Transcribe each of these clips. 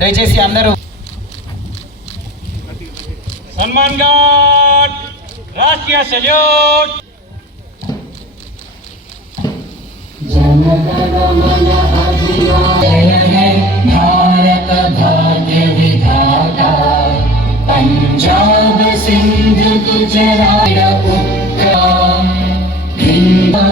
దయచేసి అందరూ सलमान घाट राष्ट्रीय सैल्यूट। जय है भारत भाग्य विधाता, पंजाब सिंध गुजरात उत्तराखंड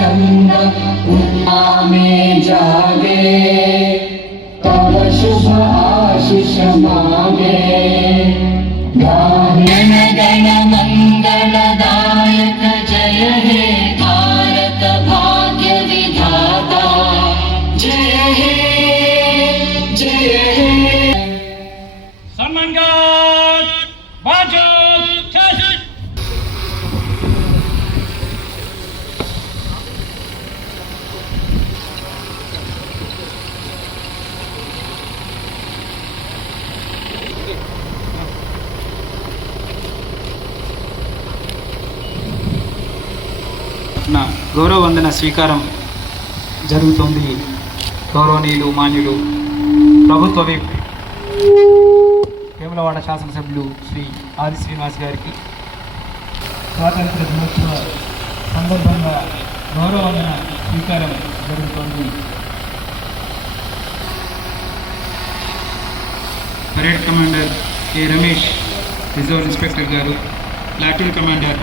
गंगा उमा में जागे, तब शुभ आशीष मांगे। गण गण मंगलदायक जय हे भारत भाग्य विधाता, जय हे जय हे। सलमान घाट बाजू शासन। గౌరవ వందన స్వీకారం జరుగుతుంది. గౌరవనీయులు మాన్యులు ప్రభుత్వ విప్ వేములవాడ శాసనసభ్యులు శ్రీ ఆది శ్రీనివాస్ గారికి స్వాతంత్ర దినోత్సవ సందర్భంగా గౌరవ వందన స్వీకారం జరుగుతోంది. Parade commander K Ramesh, reserve inspector గారు, platoon commander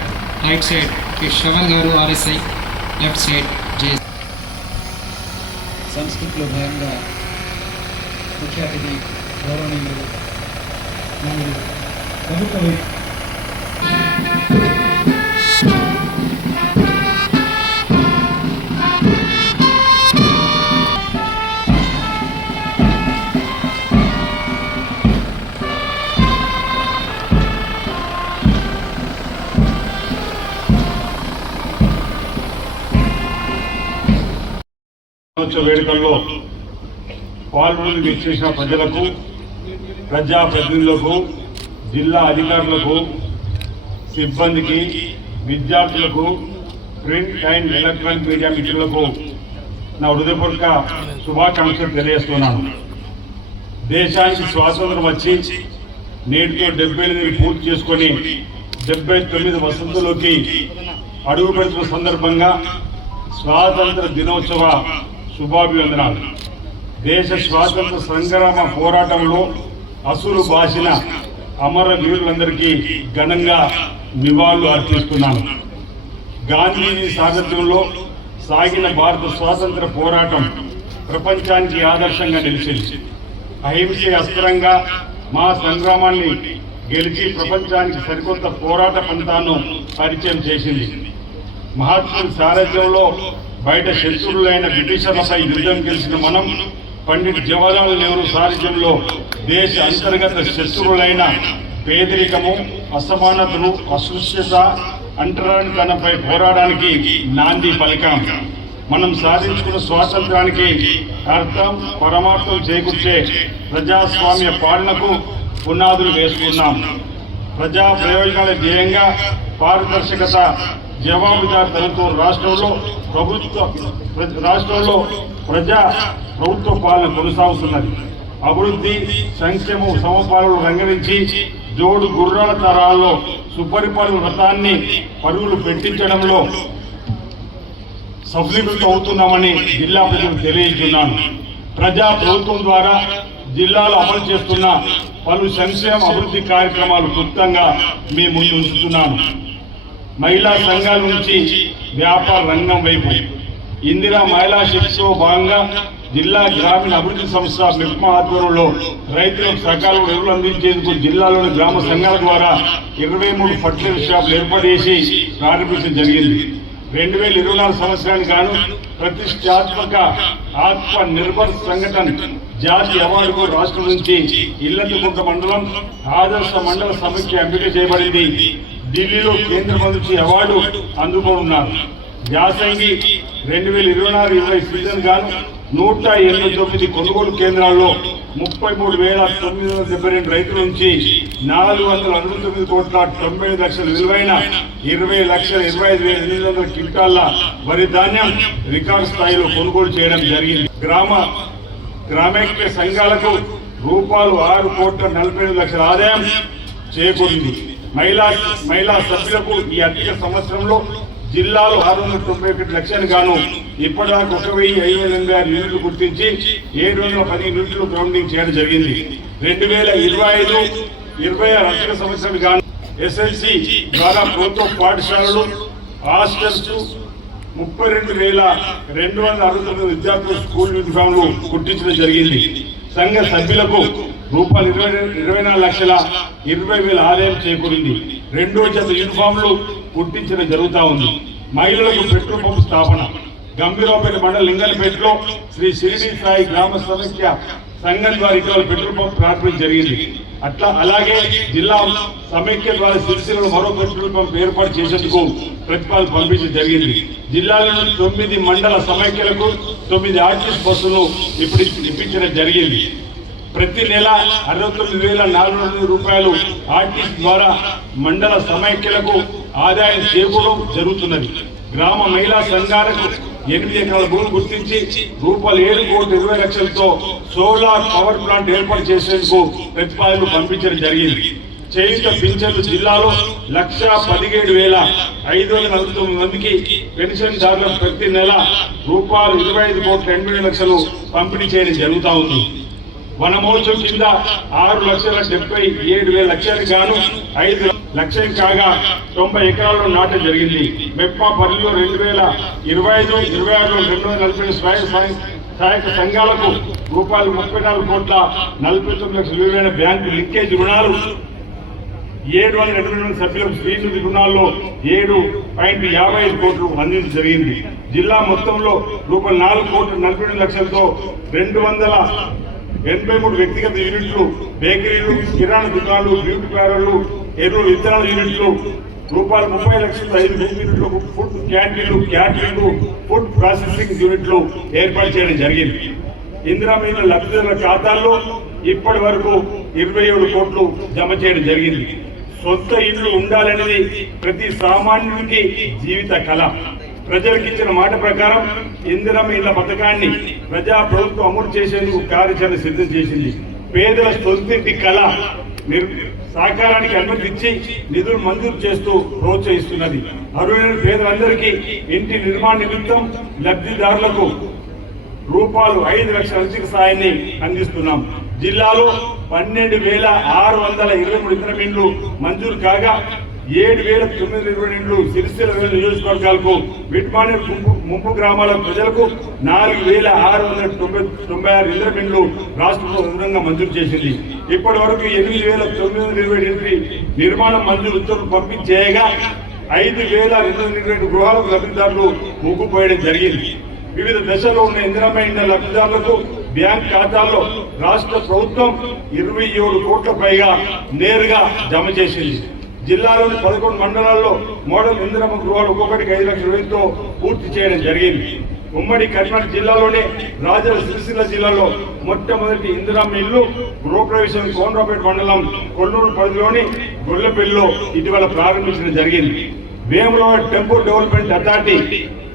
right side K Shravan గారు, ఆర్ఎస్ఐ లెఫ్ట్ సైడ్ జే. సంస్కృతిలో భాగంగా ముఖ్య అతిథి గౌరవనీయులు మరియు ప్రభుత్వ వేడుకల్లో పాల్గొని విచ్చేసిన ప్రజలకు, ప్రజాప్రతినిధులకు, జిల్లా అధికారులకు, సిబ్బందికి, విద్యార్థులకు, ప్రింట్ అండ్ ఎలక్ట్రానిక్ మీడియా మిత్రులకు నా హృదయపూర్వక శుభాకాంక్షలు తెలియజేస్తున్నాను. దేశానికి స్వాతంత్రం వచ్చి నేటితో 78 పూర్తి చేసుకొని 79 వసంతులోకి అడుగు పెడుతున్న సందర్భంగా స్వాతంత్ర దినోత్సవ శుభాభివందనాలు. దేశ స్వాతంత్ర సంగ్రామ పోరాటంలో అసులు బాసిన అమర వీరులందరికీ ఘనంగా నివాళులు అర్పిస్తున్నాను. గాంధీజీ సారథ్యంలో సాగిన భారత స్వాతంత్ర పోరాటం ప్రపంచానికి ఆదర్శంగా నిలిచింది. అహింసే అస్త్రంగా మా సంగ్రామాన్ని గెలిచి ప్రపంచానికి సరికొత్త పోరాట పంథాను పరిచయం చేసింది. మహాత్ముడి సారథ్యంలో బయట శత్రువులైన బ్రిటిషర్లపై యుద్ధం గెలిచిన మనం, పండిట్ జవహర్లాల్ నెహ్రూ సారథ్యంలో దేశ అంతర్గత శత్రువులైన పేదరికము, అసమానతలు, అస్పృశ్యత, అంటరానితనంపై పోరాడానికి నాంది పలికాం. మనం సాధించుకున్న స్వాతంత్రానికి అర్థం, పరమార్థం చేకూర్చే ప్రజాస్వామ్య పాలనకు పునాదులు వేసుకున్నాం. ప్రజా ప్రయోజనాల ధ్యేయంగా పారదర్శకత, జవాబుదారీతనంతో రాష్ట్రంలో ప్రభుత్వ పాలన కొనసాగుతున్నది. అభివృద్ధి, సంక్షేమం, సమపాలన రంగరించి జోడు గుర్రాల తరాల్లో సుపరిపాలన రథాన్ని పరుగులు పెట్టించడంలో సఫలీకృతం అవుతున్నామని జిల్లా ప్రజలకు తెలియజేస్తున్నాను. ప్రజా ప్రభుత్వం ద్వారా జిల్లాలో అమలు చేస్తున్న పలు సంక్షేమ అభివృద్ధి కార్యక్రమాలు క్లుప్తంగా మీ ముందు ఉంచుతున్నాను. మహిళా సంఘాల నుంచి వ్యాపార రంగం వైపు ఇందిరా మహిళా శక్తితో భాగంగా జిల్లా గ్రామీణ అభివృద్ధి సంస్థ మిప్మా ఆధ్వర్యంలో రైతులకు సకాలంలో ఎరువులు అందించేందుకు జిల్లాలోని గ్రామ సంఘాల ద్వారా 23 ఫర్టిలైజర్ షాపులు ఏర్పాటు చేసి ప్రారంభించడం జరిగింది. 2024 సంవత్సరానికి గాను ప్రతిష్టాత్మక ఆత్మ నిర్భర్ సంఘటన జాతీయ అవార్డుకు రాష్ట్రం నుంచి ఇల్లందుకుంట మండలం ఆదర్శ మండల సమైక్య ఎంపిక చేయబడింది. ఢిల్లీలో కేంద్ర మంత్రి అవార్డు అందుకోనున్నారు. యాసంగి 2024-25 సీజన్ గాను 189 కొనుగోలు కేంద్రాల్లో 33,972 రైతుల నుంచి 469,90,00,000 విలువైన 20,25,800 క్వింటాళ్ల వరి ధాన్యం రికార్డు స్థాయిలో కొనుగోలు చేయడం జరిగింది. గ్రామైక్య సంఘాలకు రూపాయలు 6,40,00,000 ఆదాయం చేకూరింది. మహిళా సభ్యులకు ఈ ఆర్థిక సంవత్సరంలో జిల్లాలో 691 లక్షలు గాను ఇప్పటిదాకా 1,586 యూనిట్లు గుర్తించి 710 యూనిట్లు గ్రౌండింగ్ చేయడం జరిగింది. 2025-26 ఆర్థిక సంవత్సరం గాను ఎస్ఎల్సి ద్వారా ప్రభుత్వ పాఠశాలలు హాస్టల్స్ 32,269 విద్యార్థులు స్కూల్ యూనిఫామ్లు కుట్టించడం జరిగింది. సంఘ సభ్యులకు రూపాయలు 24,20,000 ఆదాయం చేకూరింది. 2వ జత యూనిఫామ్లు కుట్టించడం జరుగుతూ ఉంది. మహిళలకు పెట్రోల్ పంప్ స్థాపన గంభీరావుపేట మండలం లింగంపేటలో శ్రీ షిరిడి సాయి గ్రామ సమైక్య సంఘం ద్వారా ఇటీవల పెట్రోల్ పంప్ ప్రారంభించడం జరిగింది. అలాగే జిల్లా సమైక్య ద్వారా సిరిసిల్లలో మరో పెట్రోల్ పంప్ ఏర్పాటు చేసేందుకు ప్రతిపాదన పంపించడం జరిగింది. జిల్లాలోని 9 మండల సమైక్యలకు 9 ఆర్టీసీ బస్సులను ఇప్పుడు ఇప్పించడం జరిగింది. ప్రతి నెల 69,400 రూపాయలు ఆర్టీసీ ద్వారా మండల సమైక్యలకు ఆదాయం చేకూరడం జరుగుతున్నది. గ్రామ మహిళా సంఘాలకు 8 ఎకరాల భూమి గుర్తించి రూపాయలు 7,20,00,000తో సోలార్ పవర్ ప్లాంట్ ఏర్పాటు చేసేందుకు ప్రతిపాదనలు పంపించడం జరిగింది. చేయుత పింఛన్లు జిల్లాలో 1,17,549 మందికి పెన్షన్దారులకు ప్రతి నెల రూపాయలు 25,80,00,000 పంపిణీ చేయడం జరుగుతూ ఉంది. వనమోత్సవం కింద 6,77,000 గాను 5 లక్షలు కాగా 90 ఎకరాల్లో నాటడం జరిగింది. మెప్పాపల్లిలో 2025-26లో 240 స్వయం సహాయక సంఘాలకు రూపాయలు 34,49,00,000 విలువైన బ్యాంకు లింకేజ్ రుణాలు 722 సభ్యులకు శ్రీనిధి రుణాల్లో 7.55 కోట్లు అందించడం జరిగింది. జిల్లా మొత్తంలో రూపాయలు 4,42,00,000తో 283 వ్యక్తిగత యూనిట్లు, బేకరీలు, కిరాణా దుకాణాలు, బ్యూటీ పార్లర్లు, ఎరువులు విత్తనాల యూనిట్లు, రూపాయలు 30,05 యూనిట్లకు ఫుడ్ క్యాంటీన్లు, క్యాటరింగ్, ఫుడ్ ప్రాసెసింగ్ యూనిట్లు ఏర్పాటు చేయడం జరిగింది. ఇందిరా మిల్లుల లబ్ధిదారుల ఖాతాల్లో ఇప్పటి వరకు 27 కోట్లు జమ చేయడం జరిగింది. సొంత ఇల్లు ఉండాలనేది ప్రతి సామాన్యుడికి జీవిత కళ. ప్రజలకు ఇచ్చిన మాట ప్రకారం ఇందిరా మిల్లుల పథకాన్ని ప్రజా ప్రభుత్వం అమలు చేసేందుకు కార్యాచరణ సిద్ధం చేసింది. పేదల సొంతింటి కళ సాకారానికి అనుమతించి నిధులు మంజూరు చేస్తూ ప్రోత్సహిస్తున్నది. అర్హులైన పేదలందరికీ ఇంటి నిర్మాణ నిమిత్తం లబ్ధిదారులకు రూపాయలు 5 లక్షల ఆర్థిక సాయాన్ని అందిస్తున్నాం. జిల్లాలో 12,623 ఇందిరమ్మ ఇండ్లు మంజూరు కాగా 7,920 ఇండ్లు సిరిసిల్ల నియోజకవర్గాలకు, విట్మానేరు ముంపు గ్రామాల ప్రజలకు 4,696 ఇందిరమ్మ ఇండ్లు రాష్ట్ర ప్రభుత్వం మంజూరు చేసింది. ఇప్పటి వరకు 8,920 నిర్మాణం మంజూరు ఉత్తర్వులు పంపించేయగా 5,220 గృహాలకు లబ్ధిదారులు ముగ్గుపోయడం జరిగింది. వివిధ దశలో ఉన్న ఇందిరమ్మ ఇండ్ల లబ్ధిదారులకు బ్యాంక్ ఖాతాల్లో రాష్ట్ర ప్రభుత్వం 27 కోట్ల పైగా నేరుగా జమ చేసింది. జిల్లాలోని 11 మండలాల్లో మోడల్ ఇందిరమ్మ గృహాలు ఒక్కొక్కటికి 5 లక్షల వ్యయంతో పూర్తి చేయడం జరిగింది. ఉమ్మడి కరీంనగర్ జిల్లాలోనే రాజన్న సిరిసిల్ల జిల్లాలో మొట్టమొదటి ఇందిరమ్మ ఇల్లు గృహప్రవేశం కోనరావుపేట మండలం కొల్లూరు పరిధిలోని గొల్లపల్లిలో ఇటీవల ప్రారంభించడం జరిగింది. వేములవాడ టెంపుల్ డెవలప్మెంట్ అథారిటీ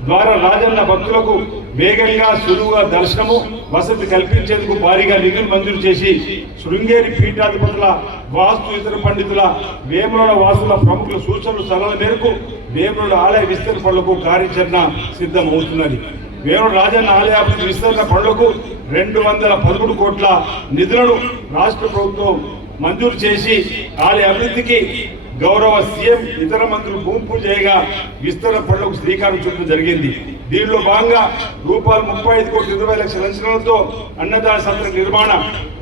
ద్వారా రాజన్న భక్తులకు వేగంగా సులువుగా దర్శనము వసతి కల్పించేందుకు భారీగా నిధులు మంజూరు చేసి శృంగేరి పీఠాధిపతుల వాస్తు ఇతర పండితుల వేములవాడ వాసుల ప్రముఖుల సూచనలు సలహాల మేరకు వేములవాడ ఆలయ విస్తరణ పనులకు కార్యాచరణ సిద్ధం అవుతున్నది. వేములవాడ రాజన్న ఆలయాభివృద్ధి విస్తరణ పనులకు 211 కోట్ల నిధులను రాష్ట్ర ప్రభుత్వం మంజూరు చేసి ఆలయ అభివృద్ధికి గౌరవ సీఎం ఇతర మంత్రులు భూమి పూజ చేయగా విస్తరణ పనులకు శ్రీకారం చుట్టడం జరిగింది. దీనిలో భాగంగా రూపాయలు 35,20,00,000 అంచనాలతో అన్నదాన సత్ర నిర్మాణ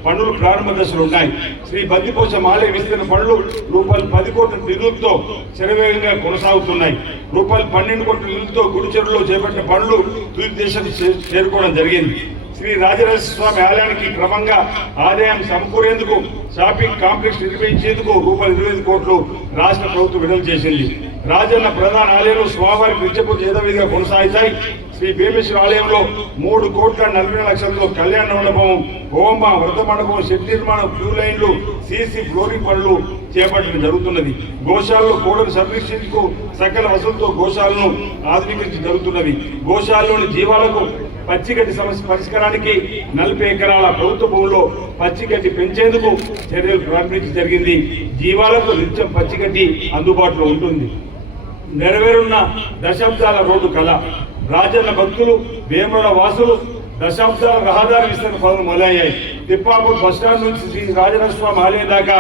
పనులు ప్రారంభ దశలు ఉన్నాయి. శ్రీ బద్దిపోచమ్మ ఆలయ విస్తరణ పనులు రూపాయలు 10 కోట్ల నిధులతో శరవేగంగా కొనసాగుతున్నాయి. రూపాయలు 12 కోట్ల నిధులతో గుడిచెరువులో చేపట్టిన పనులు తుది దశకు చేరుకోవడం జరిగింది. శ్రీ రాజరాజేశ్వర స్వామి ఆలయానికి క్రమంగా ఆదాయం సమకూరేందుకు షాపింగ్ కాంప్లెక్స్ నిర్వహించేందుకు రూపాయలు 25 కోట్లు రాష్ట్ర ప్రభుత్వం విడుదల చేసింది. రాజన్న ప్రధాన ఆలయంలో స్వామివారికి నిత్యపూజ యథావిధిగా కొనసాగుతాయి. శ్రీ భీమేశ్వర ఆలయంలో 3,40,00,000తో కళ్యాణ మండపం, హోమ, వ్రత మండపం, షెడ్ నిర్మాణం, క్యూ లైన్లు, సీసీ ఫ్లోరింగ్ పనులు చేపట్టడం జరుగుతున్నది. గోశాలలో కోడలు సంరక్షించుకు సకల వసతులతో గోశాలను ఆధునీకరించి జరుగుతున్నది. గోశాలలోని జీవాలకు పచ్చిగడ్డి సమస్య పరిష్కారానికి 40 ఎకరాల ప్రభుత్వ భూముల్లో పచ్చిగడ్డి పెంచేందుకు చర్యలు ప్రారంభించడం జరిగింది. జీవాలకు నిత్యం పచ్చిగడ్డి అందుబాటులో ఉంటుంది. నెరవేరున్న దశాబ్దాల రోడ్డు కళ. రాజన్న భక్తులు, వేముల వాసులు దశాబ్దాల రహదారి విస్తరణ పనులు మొదలయ్యాయి. తిప్పాపూర్ బస్టాండ్ నుంచి శ్రీ రాజరాజస్వామి ఆలయం దాకా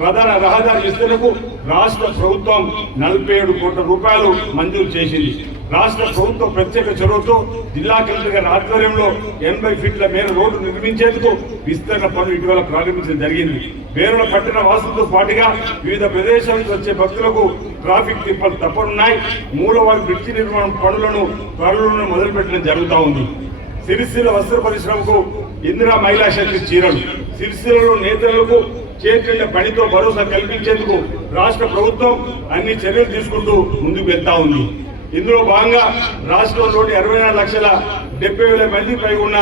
ప్రధాన రహదారి విస్తరణకు రాష్ట్ర ప్రభుత్వం 47 కోట్ల రూపాయలు మంజూరు చేసింది. రాష్ట్ర ప్రభుత్వం ప్రత్యేక చొరవతో జిల్లా కలెక్టర్ గారి ఆధ్వర్యంలో 80 ఫీట్ల మేర రోడ్డు నిర్మించేందుకు విస్తరణ పనులు ఇటీవల ప్రారంభించడం జరిగింది. వేరుల పట్టణ వాసులతో పాటుగా వివిధ ప్రదేశాల నుంచి వచ్చే భక్తులకు ట్రాఫిక్ తిప్పలు తప్పనున్నాయి. మూలవారి బ్రిడ్జి నిర్మాణం పనులను త్వరలోనే మొదలుపెట్టడం జరుగుతూ ఉంది. సిరిసిల్ల వస్త్ర పరిశ్రమకు ఇందిరా మహిళా శక్తి చీరలు. సిరిసిల్లలో నేతలకు చేతుల పనితో భరోసా కల్పించేందుకు రాష్ట్ర ప్రభుత్వం అన్ని చర్యలు తీసుకుంటూ ముందుకు వెళ్తా ఉంది. ఇందులో భాగంగా రాష్ట్రంలోని 64,70,000 మంది పై ఉన్న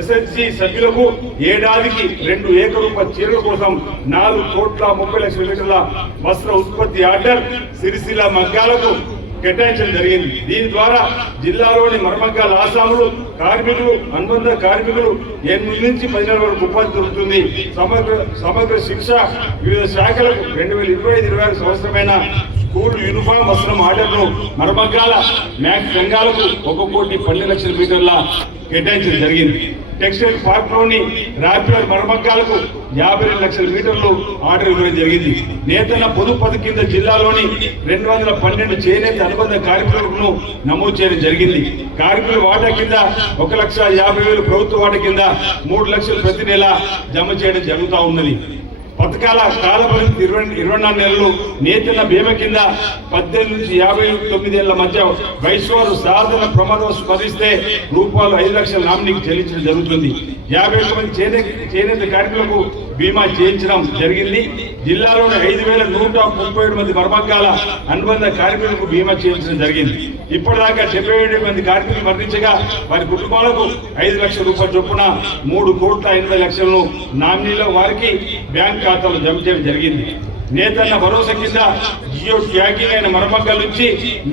ఎస్హెచ్జి సభ్యులకు ఏడాదికి 2 ఏకరూప చీరల కోసం 4,30,00,000 లీటర్ల వస్త్ర ఉత్పత్తి ఆర్డర్ సిరిసిల్ల మగ్గాలకు కేటాయించడం జరిగింది. దీని ద్వారా జిల్లాలోని మరమగ్గాల ఆసాములు, కార్మికులు, అనుబంధ కార్మికులు 8 నుంచి 14 వరకు ఉపాధి దొరుకుతుంది. సమగ్ర శిక్ష వివిధ శాఖలకు 2025-26 సంవత్సరమైన స్కూల్ యూనిఫామ్ వస్త్రం ఆర్డర్ను మరమగ్గాల మ్యాక్స్ సంఘాలకు 1,12,00,000 మీటర్ల కేటాయించడం జరిగింది. టెక్స్టైల్ పార్క్ లోని ర్యాపిడ్ మరమగ్గాలకు 52 లక్షల మీటర్లు ఆర్డర్ ఇవ్వడం జరిగింది. నేతన్న పొదుపు పథకం కింద జిల్లాలోని 212 చేనేత అనుబంధ కార్మికులను నమోదు చేయడం జరిగింది. కార్మికుల వాటా కింద 1,50,000 ప్రభుత్వ వాటా కింద 3 లక్షలు ప్రతి నెల జమ చేయడం జరుగుతూ ఉన్నది. పథకాల కాల పరిమితి 24 నెలలు. నేతన్న బీమా కింద 18 నుంచి 59 ఏళ్ల మధ్య వయసు వారు సాధారణ ప్రమాదం స్మరిస్తే ₹5 లక్షల నామినీకి చెల్లించడం జరుగుతుంది. 51 మంది చేనేత కార్మికులకు బీమా చేయించడం జరిగింది. జిల్లాలోని 5,137 మంది మరమగ్గాల అనుబంధ కార్మికులకు బీమా చేయించడం జరిగింది. ఇప్పటిదాకా 77 మంది కార్మికులు మరణించగా వారి కుటుంబాలకు 5 లక్షల రూపాయల చొప్పున 3,80,00,000 నామినీలో వారికి బ్యాంక్ ఖాతాలో జమ చేయడం జరిగింది. నేతన్న భరోసా కింద జియో ట్యాగింగ్ అయిన మరమగ్గాల నుంచి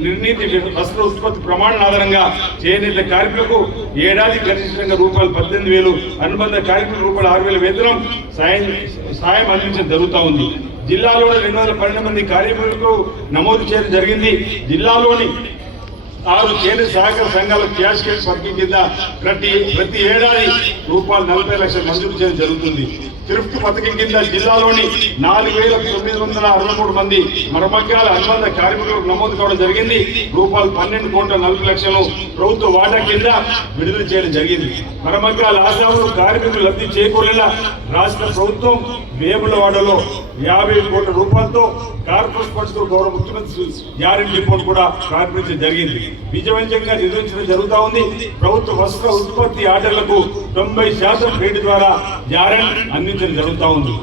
నిర్ణీత వస్త్ర ఉత్పత్తి ప్రమాణం ఆధారంగా చేనేత కార్మికులకు ఏడాది గరిష్టంగా ₹18,000, అనుబంధ కార్మికులకు ₹6,000 వేతనం సాయం అందించడం జరుగుతూ ఉంది. జిల్లాలోని 212 మంది కార్మికులకు నమోదు చేయడం జరిగింది. జిల్లాలోని 6 చేనేత సహకార సంఘాల క్యాష్ పథకం కింద ప్రతి ఏడాది ₹40 లక్షలు మంజూరు చేయడం జరుగుతుంది. థ్రిఫ్ట్ పథకం కింద జిల్లాలోని 4,963 మంది మరమగ్గాల అనుబంధ కార్మికులకు నమోదు కావడం జరిగింది. ₹12,40,00,000 ప్రభుత్వ వాటా కింద విడుదల చేయడం జరిగింది. మరమగ్గాల ఆశాములు కార్మికులు లబ్ధి చేకూరేలా రాష్ట్ర ప్రభుత్వం వేములవాడలో 50 కోట్ల రూపాయలతో కార్పొరేట్ ఫండ్స్ గౌరవ ముఖ్యమంత్రి గ్యారెంటీ రిపోర్ట్ కూడా ప్రారంభించడం జరిగింది. విజయవంతంగా నిర్వహించడం జరుగుతూ ఉంది. ప్రభుత్వ వస్త్ర ఉత్పత్తి ఆర్డర్లకు 90% రేటు ద్వారా గ్యారెంటీ అందించడం జరుగుతూ ఉంది.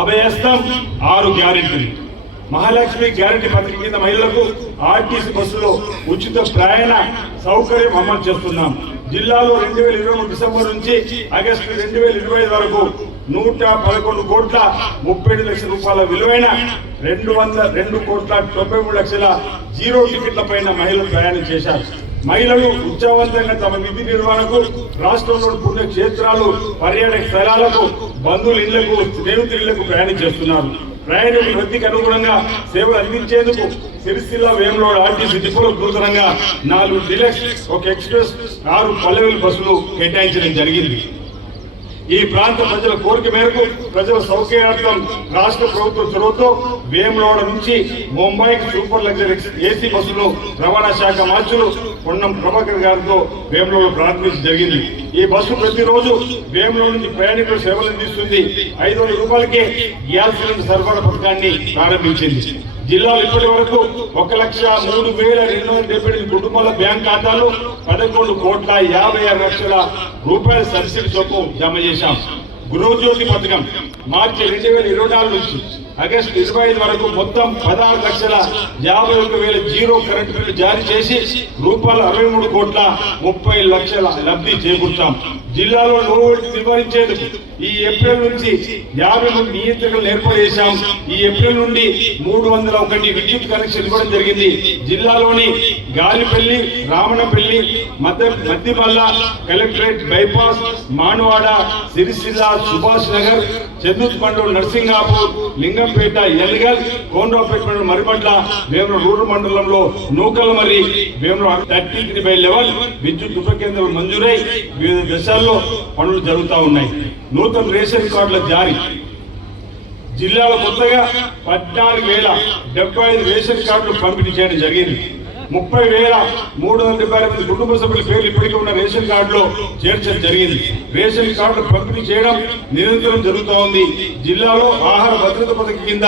అభయస్తం 6 గ్యారెంటీలు. మహాలక్ష్మి గ్యారెంటీ పథకం కింద మహిళలకు ఆర్టీసీ బస్సులో ఉచిత ప్రయాణ సౌకర్యం అమలు చేస్తున్నాం. జిల్లాలో 2023 డిసెంబర్ నుంచి ఆగస్టు 2025 వరకు 111 కోట్ల 37 లక్షల రూపాయల విలువైన 202,93 లక్షల జీరో టికెట్ల పైన మహిళలు ప్రయాణం చేశారు. మహిళలు ఉత్సాహవంతంగా తమ విధి నిర్వహణకు రాష్ట్రంలోని పుణ్యక్షేత్రాలు, పర్యాటక స్థలాలకు, బంధువుల ఇళ్లకు, స్నేహితులకు ప్రయాణం చేస్తున్నారు. ప్రయాణికుల వృద్ధికి అనుగుణంగా సేవలు అందించేందుకు సిరిసిల్ల వేములవాడ ఆర్టీసీ డిపోలకు నూతనంగా 4 డిలక్స్, 1 ఎక్స్ప్రెస్, 6 పల్లెవేలు బస్సులు కేటాయించడం జరిగింది. ఈ ప్రాంత ప్రజల కోరిక మేరకు ప్రజల సౌకర్యార్థం రాష్ట్ర ప్రభుత్వ చొరవతో వేములవాడ నుంచి ముంబైకి సూపర్ లగ్జరీ ఏసీ బస్సులు రవాణా శాఖ మార్చులు పొన్నం ప్రభాకర్ గారితో వేములవాడ ప్రారంభించడం జరిగింది. ఈ బస్సు ప్రతిరోజు వేములవాడ నుంచి ప్రయాణికుల సేవలు అందిస్తుంది. ₹500కే గ్యాస్ సిలిండర్ సరఫరా పథకాన్ని ప్రారంభించింది. జిల్లాలో ఇప్పటి వరకు 1,03,278 కుటుంబాల బ్యాంక్ ఖాతాలు 11,56,00,000 సబ్సిడీ చొప్పున జమ చేశాం. గృహజ్యోతి పథకం మార్చి 2024 నుంచి ఆగస్టు 25 వరకు మొత్తం 16,51,000 జీరో కరెంట్ బిల్లు జారీ చేసి ₹63,30,00,000 లబ్ధి చేకూర్చాం. జిల్లాలో నివారించేందుకు ఈ ఏప్రిల్ నుంచి 53 నియంత్రణలు ఏర్పాటు చేశాం. ఈ ఏప్రిల్ నుండి 301 విద్యుత్ కనెక్షన్ ఇవ్వడం జరిగింది. జిల్లాలోని గాలిపల్లి, రామనపల్లి, మద్దిమల్ల, కలెక్టరేట్ బైపాస్, మానవాడ, సిరిసిల్ల, సుభాష్ నగర్, చందుత్ మండలం, నర్సింగాపూర్, లింగంపేట, ఎల్గల్, కోనరావుపేట మండలం, మరిపట్ల, వేముల రూరల్ మండలంలో నూకలమర్రి, వేముల 33/11 విద్యుత్ ఉప కేంద్రాలు మంజూరై వివిధ దశల్లో పనులు జరుగుతూ ఉన్నాయి. నూతన రేషన్ కార్డుల జారీ. జిల్లాలో కొత్తగా 14,075 రేషన్ కార్డులు పంపిణీ చేయడం జరిగింది. 30,378 కుటుంబ సభ్యుల పేర్లు ఇప్పటికే ఉన్న రేషన్ కార్డులో చేర్చడం జరిగింది. రేషన్ కార్డులు పంపిణీ చేయడం నిరంతరం జరుగుతూ ఉంది. జిల్లాలో ఆహార భద్రత పథకం కింద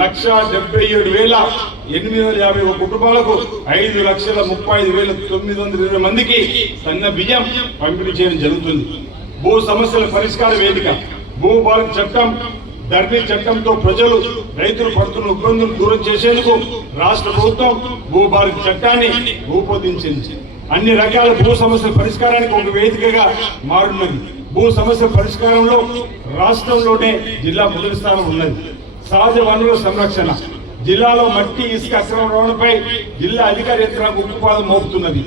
1,77,851 కుటుంబాలకు 5,35,920 మందికి సన్న బియ్యం పంపిణీ చేయడం జరుగుతుంది. భూ సమస్యల పరిష్కార వేదిక. భూభారతి చట్టం, ధరణి చట్టంతో ప్రజలు, రైతులు పడుతున్న ఇబ్బందులు దూరం చేసేందుకు రాష్ట్ర ప్రభుత్వం భూభారతి చట్టాన్ని రూపొందించింది. అన్ని రకాల భూ సమస్యల పరిష్కారానికి ఒక వేదికగా మారున్నది. భూ సమస్యల పరిష్కారంలో రాష్ట్రంలోనే జిల్లా మొదటి స్థానం ఉన్నది. సహజ వనరుల సంరక్షణ. జిల్లాలో మట్టి, ఇసుక అక్రమ రవాణాపై జిల్లా అధికార యంత్రాంగం ఉక్కుపాదం మోపుతున్నది.